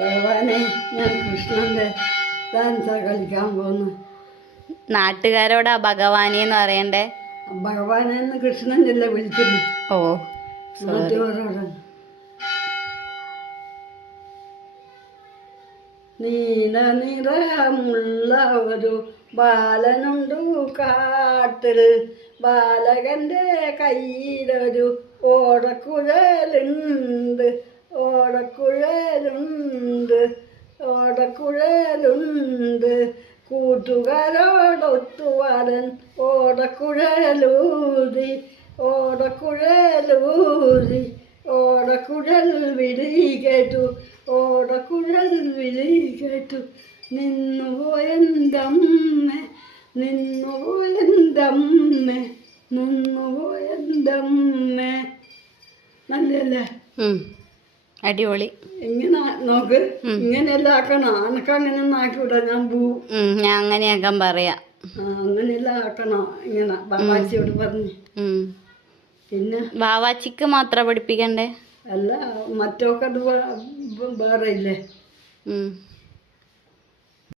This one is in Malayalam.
ഭഗവാനെ, ഞാൻ കൃഷ്ണന്റെ ഡാൻസാ കളിക്കാൻ പോകുന്നു. നാട്ടുകാരോടാ ഭഗവാനെ എന്ന് പറയണ്ടേ? ഭഗവാനെ എന്ന് കൃഷ്ണനല്ലേ വിളിക്കുന്നു. ഓ, നാട്ടുകാരോടാണ്. നീല നിറമുള്ള ഒരു ബാലനുണ്ടു കാട്ടിൽ, ബാലകന്റെ കയ്യിലൊരു ഓടക്കുഴലുണ്ട്, ഓടക്കുഴലുണ്ട്, ഓടക്കുഴലുണ്ട്. കൂട്ടുകാരോടൊത്തുവാരൻ ഓടക്കുഴലൂതി, ഓടക്കുഴലൂതി. ഓടക്കുഴൽ വിളി കേട്ടു, ഓടക്കുഴൽ വിളി കേട്ടു. നിന്നുപോയെന്തമ്മ, നിന്നുപോയെന്തമ്മ, നിന്നുപോയെന്തമ്മ. നല്ലല്ലേ? അടിപൊളി. ഇങ്ങനെ നോക്ക്, ഇങ്ങനെയെല്ലാം ആക്കണം. എനക്ക് അങ്ങനെ ഒന്നും ആക്കിവിടാ, ഞാൻ പോവും. ഞാൻ അങ്ങനെയാക്കാൻ പറയാ. അങ്ങനെയെല്ലാം ആക്കണം. ഇങ്ങനെ ബാബാച്ചിയോട് പറഞ്ഞ്. പിന്നെ ബാവാച്ചിക്ക് മാത്രം പഠിപ്പിക്കണ്ടേ? അല്ല, മറ്റൊക്കെ വേറെ ഇല്ലേ?